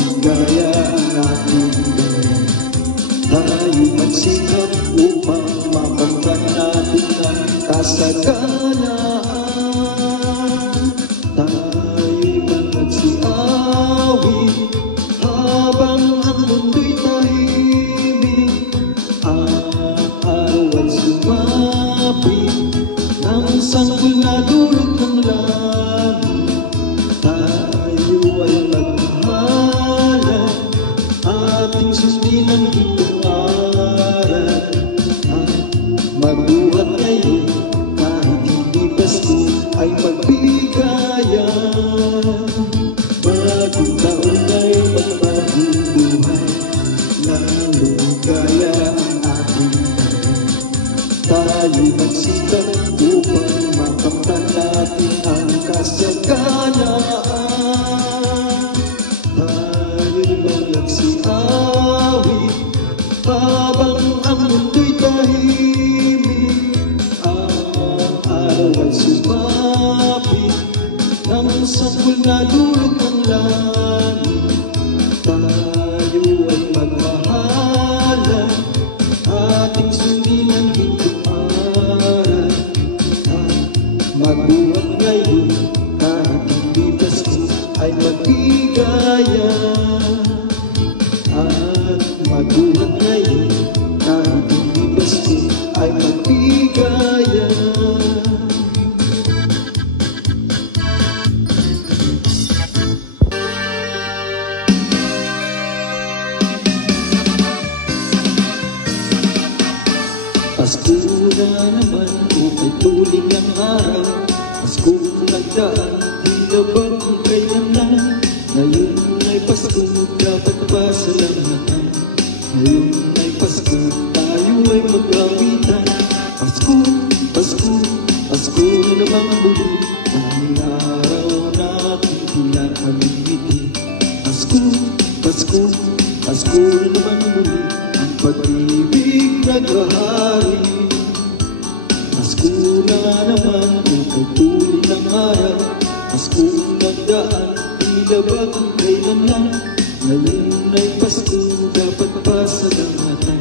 maligaya ang ating bayan. Tayo magsikap upang makamtan natin ang kasaganaan. Tayo'y magsiawit habang ang mundo'y tahimik. Ang araw ay sumapit ng sanggol na dulot ng langit. Tayo ay magmahalan, ating sundin ang itong aral. At magbuhat ngayon kahit hindi Pasko ay magbigayan. Bagong taon ay magbagong buhay, lalong kaya ang ating bayan. Tayo magsikap upang makamtan natin ang kasaganaan. Tayo'y magsiawit habang ang mundo'y tahimik. Ang araw ay sumapit ng sanggol na dulot ng langit. Tayo ay magmahalan, ating sundin ang itong aral. Magbuhat ngayon kahit hindi Pasko ay magbigayan. At magbuhat ngayon kahit hindi Pasko ay magbigayan. Pasko na naman, ukay tuling ang araw. Pasko nagdaan, tila bang kailanman. Ngayon ay Pasko, dapat pasalamatan. Ngayon ay Pasko, tayo ay mag-awitan. Pasko, Pasko, Pasko na naman muli. Ang araw natin pinakamiti. Pasko, Pasko, Pasko na naman muli. Ang pag-ibig naghahari. Pasko na naman, ukay tuloy ng araw. Pasko nagdaan, tila bagong kailanman. Ngayon ay Pasko, dapat pasalamatan.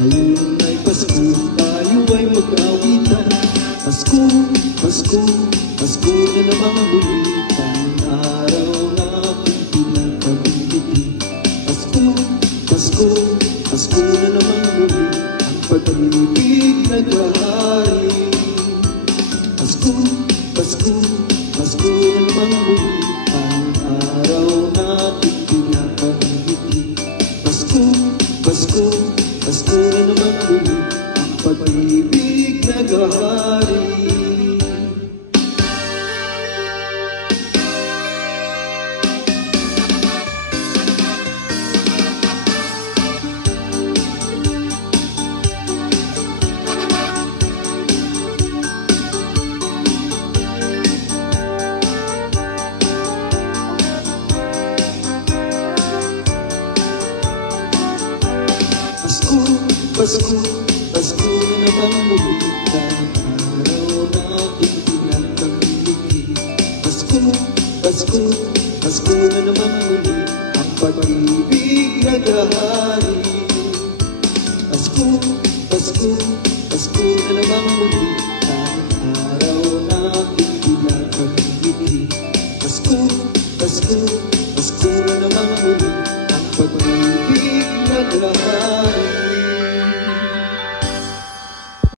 Ngayon ay Pasko, tayo ay mag-awitan. Pasko, Pasko, Pasko na naman muli. Ang araw natin pinakamiti. Pasko, Pasko, Pasko na naman muli. Ang pag-ibig naghahari. Pasko, Pasko, Pasko na naman muli. Ang araw natin pinakamiti. Pasko, Pasko, Pasko na naman muli. Ang pag-ibig naghahari. Pasko, Pasko, Pasko na naman muli. Ang araw natin pinakamiti. Pasko, Pasko, Pasko na naman muli. Ang pag-ibig naghahari. Pasko, Pasko, Pasko na naman muli.